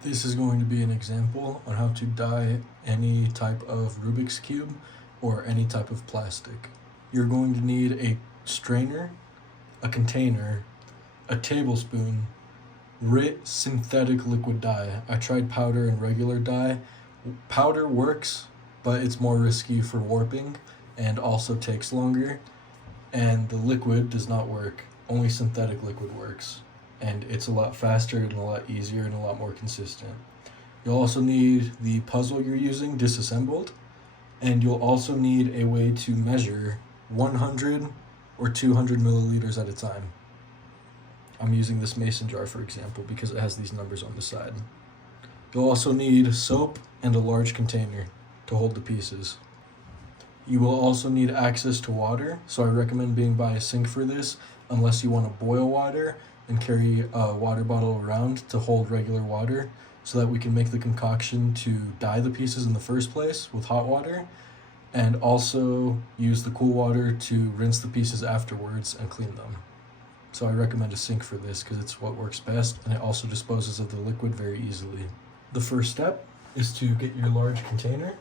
This is going to be an example on how to dye any type of Rubik's Cube or any type of plastic. You're going to need a strainer, a container, a tablespoon, RIT synthetic liquid dye. I tried powder and regular dye. Powder works, but it's more risky for warping and also takes longer. And the liquid does not work. Only synthetic liquid works. And it's a lot faster and a lot easier and a lot more consistent. You'll also need the puzzle you're using disassembled, and you'll also need a way to measure 100 or 200 milliliters at a time. I'm using this mason jar, for example, because it has these numbers on the side. You'll also need soap and a large container to hold the pieces. You will also need access to water, so I recommend being by a sink for this, unless you want to boil water and carry a water bottle around to hold regular water, so that we can make the concoction to dye the pieces in the first place with hot water, and also use the cool water to rinse the pieces afterwards and clean them. So I recommend a sink for this because it's what works best, and it also disposes of the liquid very easily. The first step is to get your large container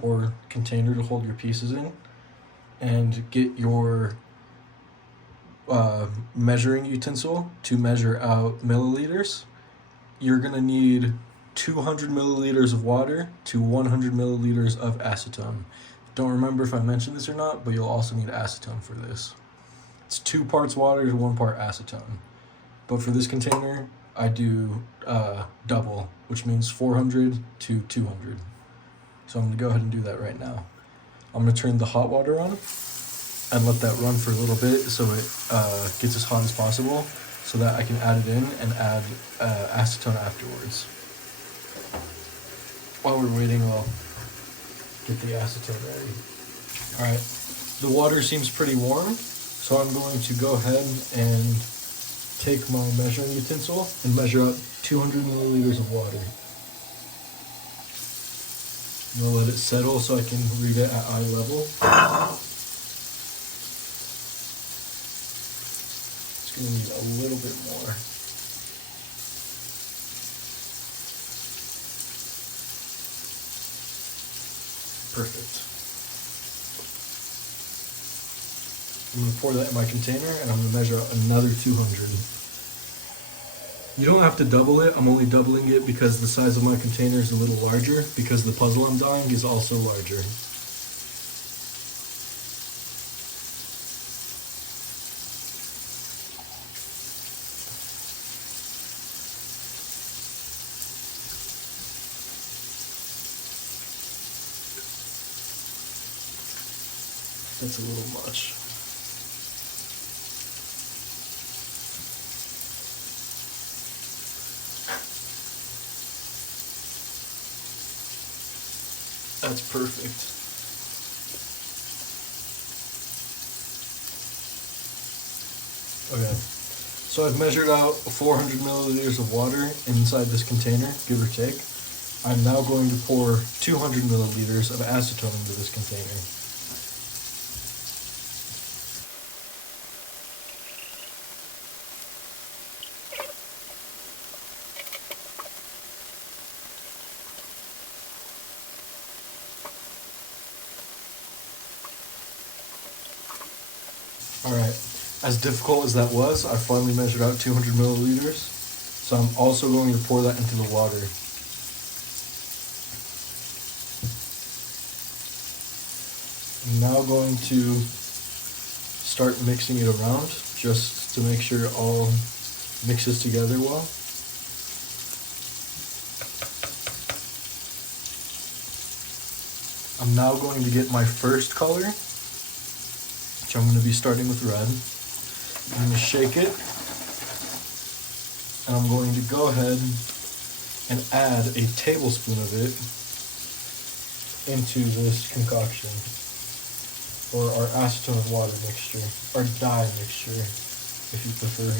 or container to hold your pieces in, and get your measuring utensil to measure out milliliters. You're gonna need 200 milliliters of water to 100 milliliters of acetone. Don't remember if I mentioned this or not, but you'll also need acetone for this. It's 2 parts water to 1 part acetone. But for this container, I do double, which means 400 to 200. So I'm gonna go ahead and do that right now. I'm gonna turn the hot water on and let that run for a little bit so it gets as hot as possible, so that I can add it in and add acetone afterwards. While we're waiting, I'll get the acetone ready. Alright, the water seems pretty warm, so I'm going to go ahead and take my measuring utensil and measure out 200 milliliters of water. I'm gonna let it settle so I can read it at eye level. It's gonna need a little bit more. Perfect. I'm gonna pour that in my container and I'm gonna measure out another 200. You don't have to double it. I'm only doubling it because the size of my container is a little larger, because the puzzle I'm dyeing is also larger. That's a little much. That's perfect. Okay, so I've measured out 400 milliliters of water inside this container, give or take. I'm now going to pour 200 milliliters of acetone into this container. Alright, as difficult as that was, I finally measured out 200 milliliters. So I'm also going to pour that into the water. I'm now going to start mixing it around just to make sure it all mixes together well. I'm now going to get my first color, which I'm going to be starting with red. I'm going to shake it, and I'm going to go ahead and add a tablespoon of it into this concoction, or our acetone of water mixture, or dye mixture, if you prefer.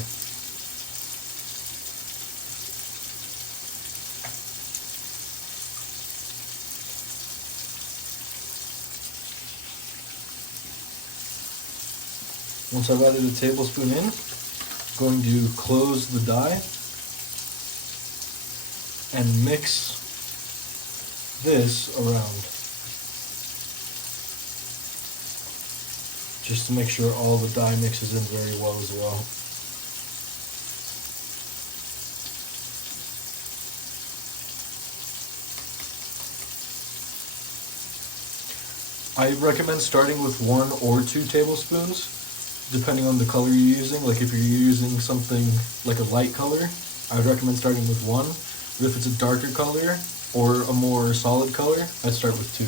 Once I've added a tablespoon in, I'm going to close the dye and mix this around, just to make sure all the dye mixes in very well as well. I recommend starting with 1 or 2 tablespoons, depending on the color you're using. Like if you're using something like a light color, I would recommend starting with 1. But if it's a darker color or a more solid color, I'd start with 2.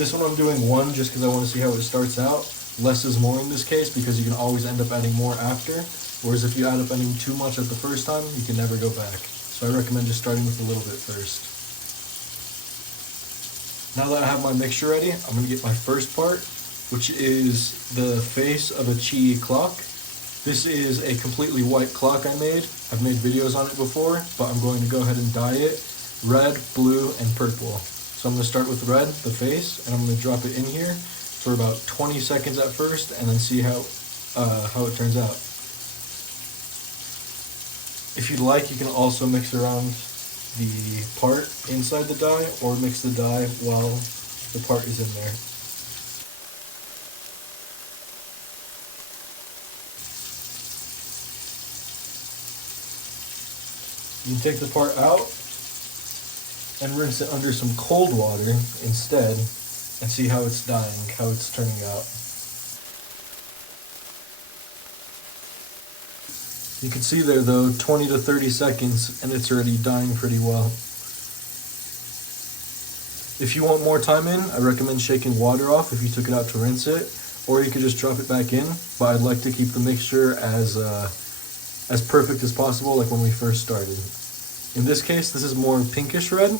This one I'm doing 1 just because I want to see how it starts out. Less is more in this case because you can always end up adding more after. Whereas if you add up adding too much at the first time, you can never go back. So I recommend just starting with a little bit first. Now that I have my mixture ready, I'm going to get my first part, which is the face of a chi clock. This is a completely white clock I made. I've made videos on it before, but I'm going to go ahead and dye it red, blue, and purple. So I'm going to start with red, the face, and I'm going to drop it in here for about 20 seconds at first, and then see how it turns out. If you'd like, you can also mix around the part inside the dye, or mix the dye while the part is in there. You can take the part out and rinse it under some cold water instead and see how it's dyeing, how it's turning out. You can see there though, 20 to 30 seconds and it's already dyeing pretty well. If you want more time in, I recommend shaking water off if you took it out to rinse it, or you could just drop it back in, but I'd like to keep the mixture as perfect as possible, like when we first started. In this case, this is more pinkish red,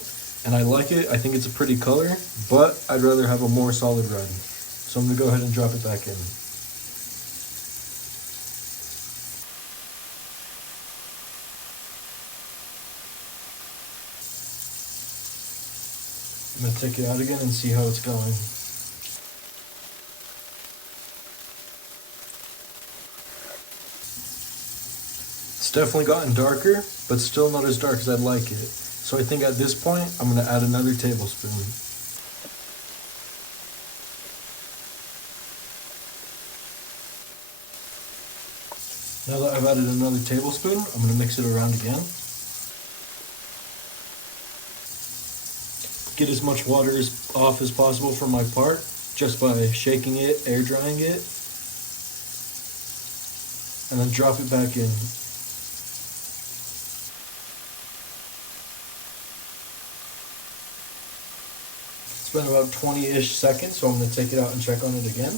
and I like it. I think it's a pretty color, but I'd rather have a more solid red. So I'm going to go ahead and drop it back in. I'm going to take it out again and see how it's going. It's definitely gotten darker, but still not as dark as I'd like it. So I think at this point, I'm going to add another tablespoon. Now that I've added another tablespoon, I'm going to mix it around again. Get as much water off as possible from my part, just by shaking it, air drying it, and then drop it back in. It's been about 20-ish seconds, so I'm going to take it out and check on it again.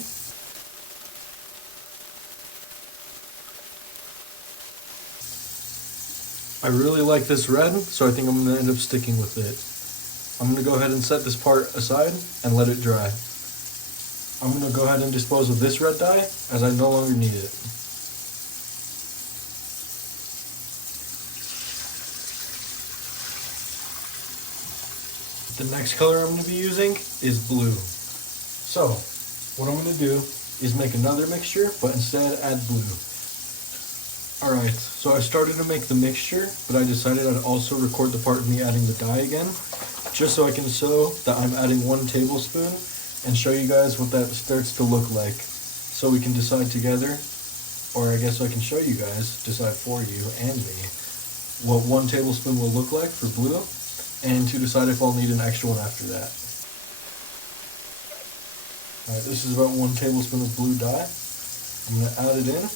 I really like this red, so I think I'm going to end up sticking with it. I'm going to go ahead and set this part aside and let it dry. I'm going to go ahead and dispose of this red dye, as I no longer need it. The next color I'm going to be using is blue. So, what I'm going to do is make another mixture, but instead add blue. Alright, so I started to make the mixture, but I decided I'd also record the part of me adding the dye again, just so I can show that I'm adding 1 tablespoon and show you guys what that starts to look like. So we can decide together, or I guess I can show you guys, decide for you and me, what 1 tablespoon will look like for blue, and to decide if I'll need an extra one after that. Alright, this is about 1 tablespoon of blue dye. I'm going to add it in.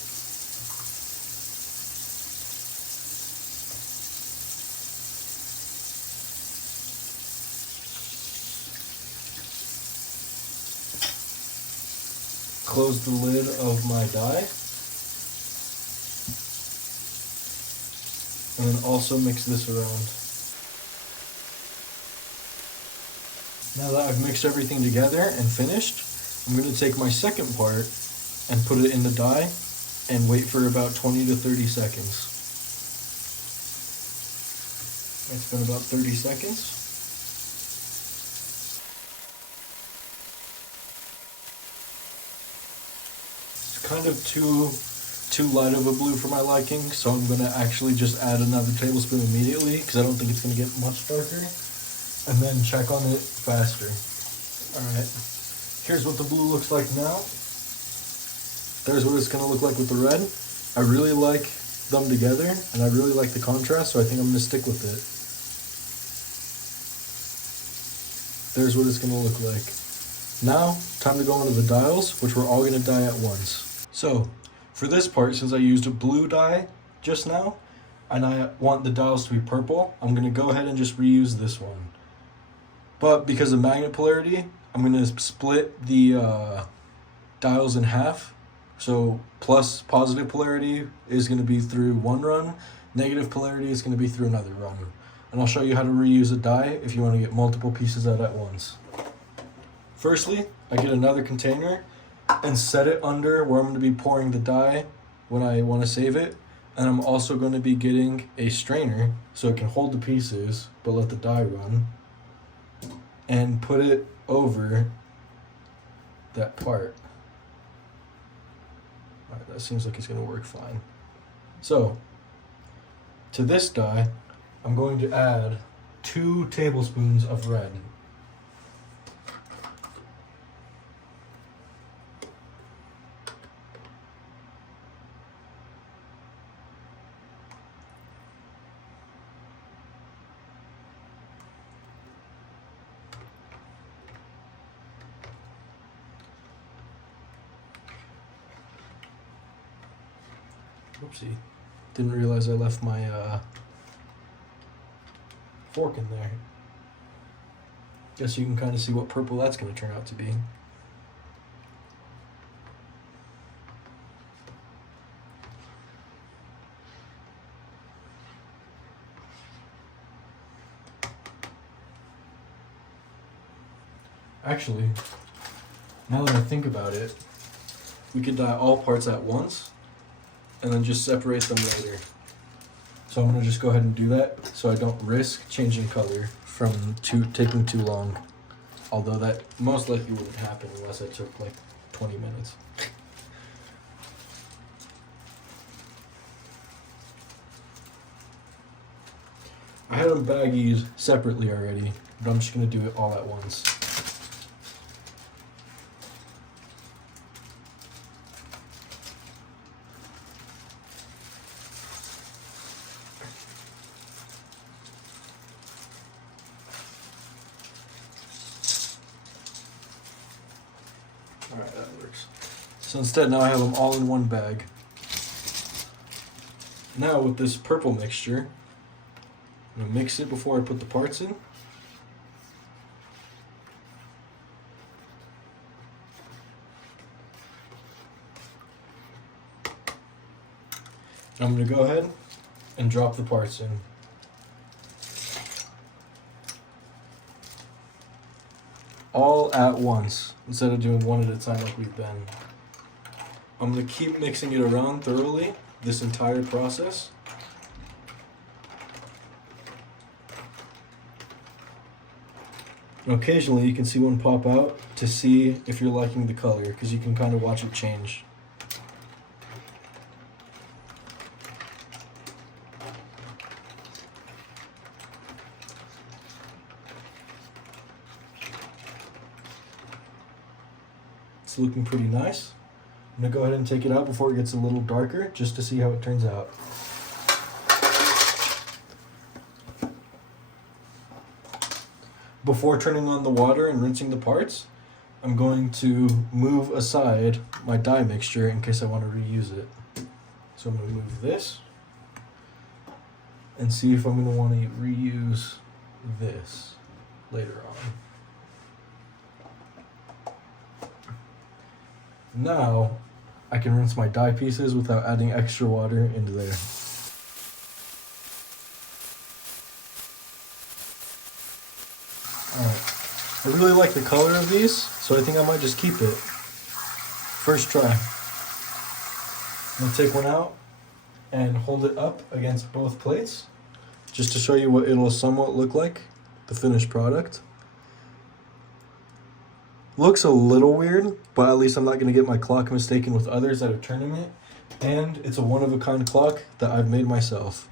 Close the lid of my dye. And then also mix this around. Now that I've mixed everything together and finished, I'm going to take my second part and put it in the dye and wait for about 20 to 30 seconds. It's been about 30 seconds. It's kind of too too light of a blue for my liking, so I'm going to actually just add another tablespoon immediately because I don't think it's going to get much darker, and then check on it faster. Alright, here's what the blue looks like now. There's what it's going to look like with the red. I really like them together, and I really like the contrast, so I think I'm going to stick with it. There's what it's going to look like. Now, time to go into the dials, which we're all going to dye at once. So, for this part, since I used a blue dye just now, and I want the dials to be purple, I'm going to go ahead and just reuse this one. But because of magnet polarity, I'm going to split the dials in half. So plus positive polarity is going to be through one run, negative polarity is going to be through another run. And I'll show you how to reuse a dye if you want to get multiple pieces out at once. Firstly, I get another container and set it under where I'm going to be pouring the dye when I want to save it. And I'm also going to be getting a strainer so it can hold the pieces but let the dye run. And put it over that part. Alright, that seems like it's going to work fine. So, to this dye, I'm going to add 2 tablespoons of red. Oopsie. Didn't realize I left my fork in there. Guess you can kind of see what purple that's going to turn out to be. Actually, now that I think about it, we could dye all parts at once and then just separate them later. So I'm gonna just go ahead and do that so I don't risk changing color from taking too long. Although that most likely wouldn't happen unless I took like 20 minutes. I had them baggied separately already, but I'm just gonna do it all at once. Alright, that works. So instead now I have them all in one bag. Now with this purple mixture, I'm going to mix it before I put the parts in. I'm going to go ahead and drop the parts in. All at once, instead of doing one at a time like we've been. I'm going to keep mixing it around thoroughly this entire process. And occasionally you can see one pop out to see if you're liking the color, because you can kind of watch it change. It's looking pretty nice. I'm going to go ahead and take it out before it gets a little darker, just to see how it turns out. Before turning on the water and rinsing the parts, I'm going to move aside my dye mixture in case I want to reuse it. So I'm going to move this and see if I'm going to want to reuse this later on. Now, I can rinse my dye pieces without adding extra water into there. Alright, I really like the color of these, so I think I might just keep it. First try. I'm going to take one out and hold it up against both plates, just to show you what it'll somewhat look like, the finished product. Looks a little weird, but at least I'm not going to get my clock mistaken with others that are turning it And it's a one-of-a-kind clock that I've made myself.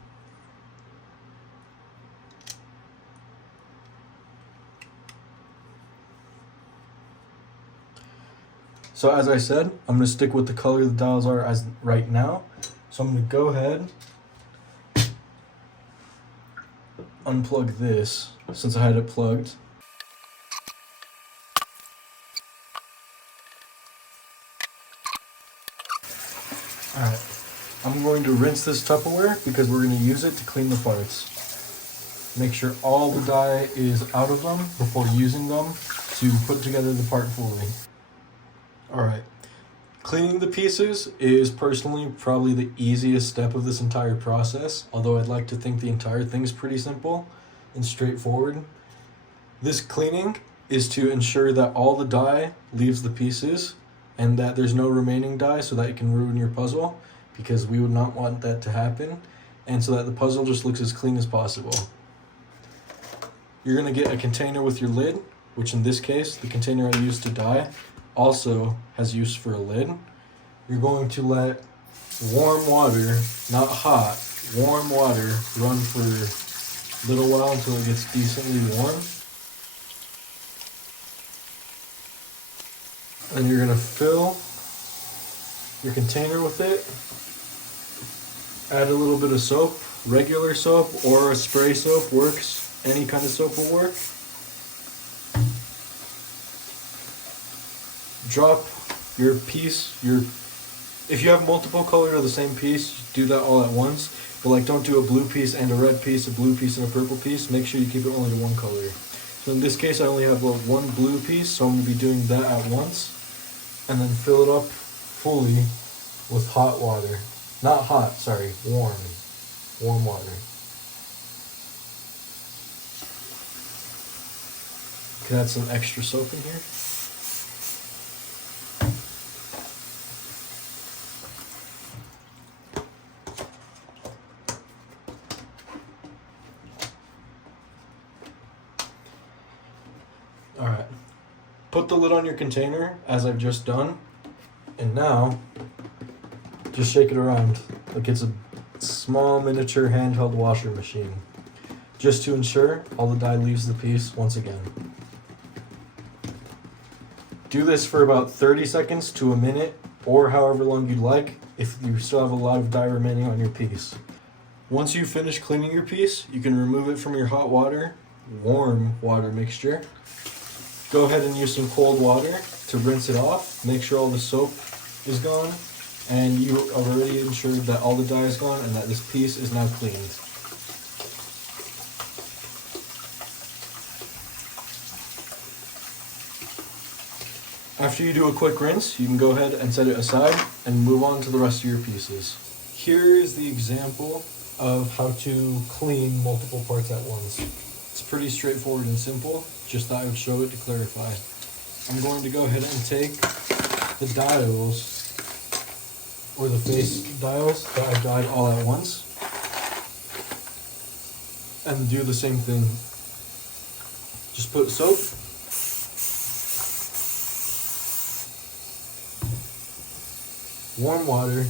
So as I said, I'm going to stick with the color the dials are as right now. So I'm going to go ahead, unplug this since I had it plugged. Alright, I'm going to rinse this Tupperware because we're going to use it to clean the parts. Make sure all the dye is out of them before using them to put together the part fully. Alright, cleaning the pieces is personally probably the easiest step of this entire process, although I'd like to think the entire thing's pretty simple and straightforward. This cleaning is to ensure that all the dye leaves the pieces and that there's no remaining dye so that it can ruin your puzzle, because we would not want that to happen, and so that the puzzle just looks as clean as possible. You're going to get a container with your lid, which in this case, the container I used to dye also has use for a lid. You're going to let warm water, not hot, warm water run for a little while until it gets decently warm. And you're going to fill your container with it. Add a little bit of soap, regular soap or a spray soap works. Any kind of soap will work. Drop your piece, if you have multiple colors of the same piece, do that all at once. But like, don't do a blue piece and a red piece, a blue piece and a purple piece. Make sure you keep it only to one color. So in this case, I only have one blue piece, so I'm going to be doing that at once. And then fill it up fully with hot water. Not hot, sorry, warm. Warm water. Can add some extra soap in here. Alright, put the lid on your container as I've just done, and now just shake it around like it's a small miniature handheld washer machine, just to ensure all the dye leaves the piece once again. Do this for about 30 seconds to a minute, or however long you'd like, if you still have a lot of dye remaining on your piece. Once you finish cleaning your piece, you can remove it from your hot water, warm water mixture. Go ahead and use some cold water to rinse it off. Make sure all the soap is gone, and you have already ensured that all the dye is gone and that this piece is now cleaned. After you do a quick rinse, you can go ahead and set it aside and move on to the rest of your pieces. Here is the example of how to clean multiple parts at once. It's pretty straightforward and simple, just thought I would show it to clarify. I'm going to go ahead and take the dials, or the face dials that I dyed all at once, and do the same thing. Just put soap, warm water,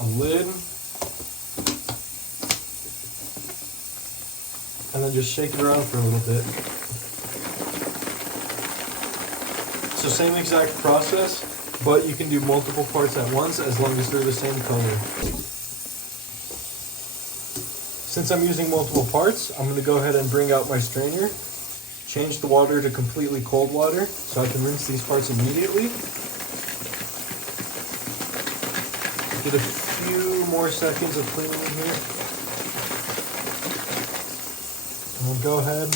a lid, and then just shake it around for a little bit. So same exact process, but you can do multiple parts at once as long as they're the same color. Since I'm using multiple parts, I'm going to go ahead and bring out my strainer, change the water to completely cold water so I can rinse these parts immediately. Get a few more seconds of cleaning in here. And we'll go ahead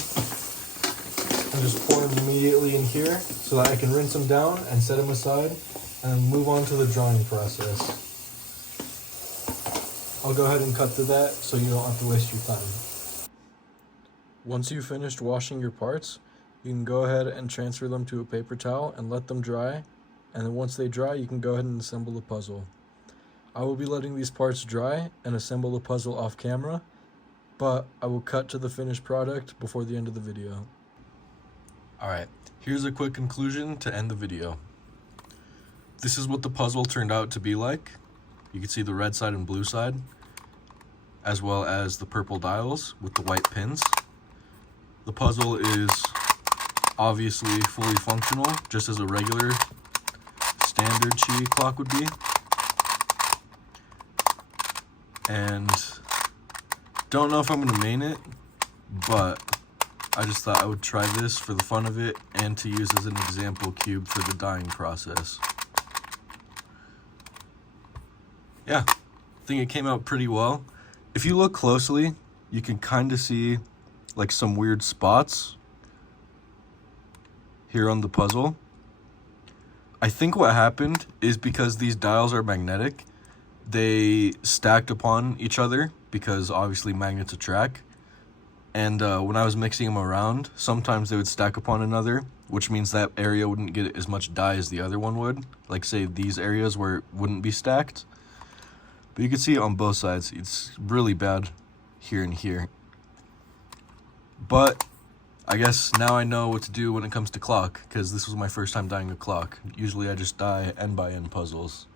and just pour them immediately in here so that I can rinse them down and set them aside and move on to the drying process. I'll go ahead and cut to that so you don't have to waste your time. Once you've finished washing your parts, you can go ahead and transfer them to a paper towel and let them dry. And then once they dry, you can go ahead and assemble the puzzle. I will be letting these parts dry and assemble the puzzle off camera, but I will cut to the finished product before the end of the video. Alright, here's a quick conclusion to end the video. This is what the puzzle turned out to be like. You can see the red side and blue side, as well as the purple dials with the white pins. The puzzle is obviously fully functional, just as a regular standard Qi clock would be. And don't know if I'm gonna main it, but I just thought I would try this for the fun of it and to use as an example cube for the dyeing process. Yeah, I think it came out pretty well. If you look closely, you can kind of see like some weird spots here on the puzzle. I think what happened is because these dials are magnetic, they stacked upon each other because obviously magnets attract. And when I was mixing them around, sometimes they would stack upon another, which means that area wouldn't get as much dye as the other one would. Like say these areas where it wouldn't be stacked. But you can see it on both sides. It's really bad here and here. But I guess now I know what to do when it comes to clock, because this was my first time dyeing a clock. Usually I just dye end by end puzzles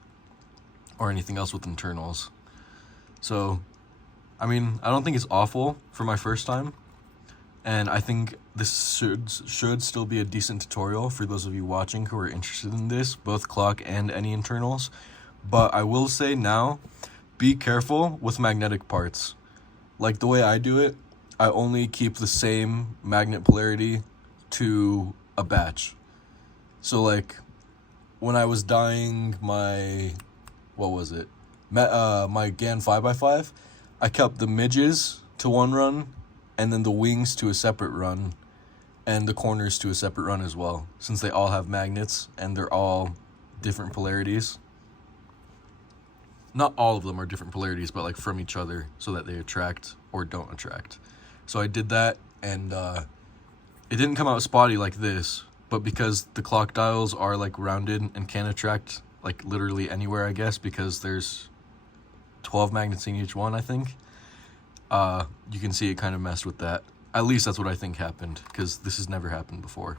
or anything else with internals. So, I mean, I don't think it's awful for my first time. And I think this should still be a decent tutorial for those of you watching who are interested in this, both clock and any internals. But I will say now, be careful with magnetic parts. Like the way I do it, I only keep the same magnet polarity to a batch. So like when I was dyeing my, what was it? My GAN 5x5, I kept the midges to one run and then the wings to a separate run and the corners to a separate run as well, since they all have magnets and they're all different polarities. Not all of them are different polarities, but like from each other so that they attract or don't attract. So I did that, and it didn't come out spotty like this, but because the clock dials are like rounded and can attract like literally anywhere, I guess, because there's 12 magnets in each one, I think. You can see it kind of messed with that. At least that's what I think happened, because this has never happened before.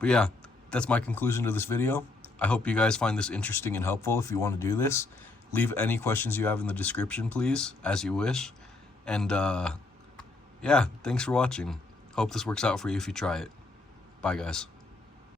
But yeah, that's my conclusion to this video. I hope you guys find this interesting and helpful if you want to do this. Leave any questions you have in the description, please, as you wish. And yeah, thanks for watching. Hope this works out for you if you try it. Bye, guys.